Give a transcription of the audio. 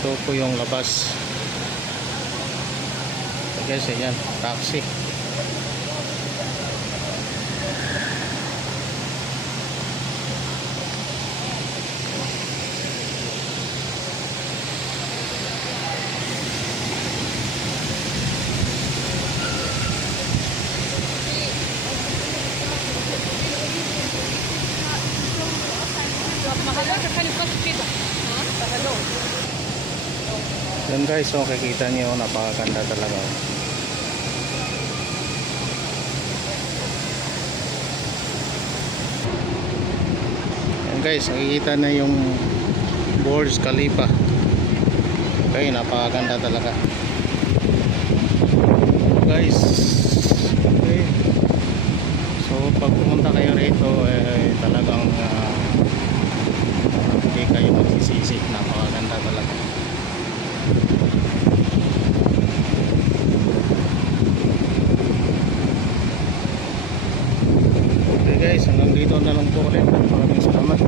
ito po yung labas. So guys, ayan, taxi. Yun guys, so kikita nyo, napakaganda talaga. Yan guys, nakikita na yung Burj Khalifa. Okay, napakaganda talaga guys. Okay, so pag pumunta kayo rito talagang hindi kayo magsisisi. Napakaganda talaga. Okay guys, hanggang dito na lang po ulit. Maraming salamat.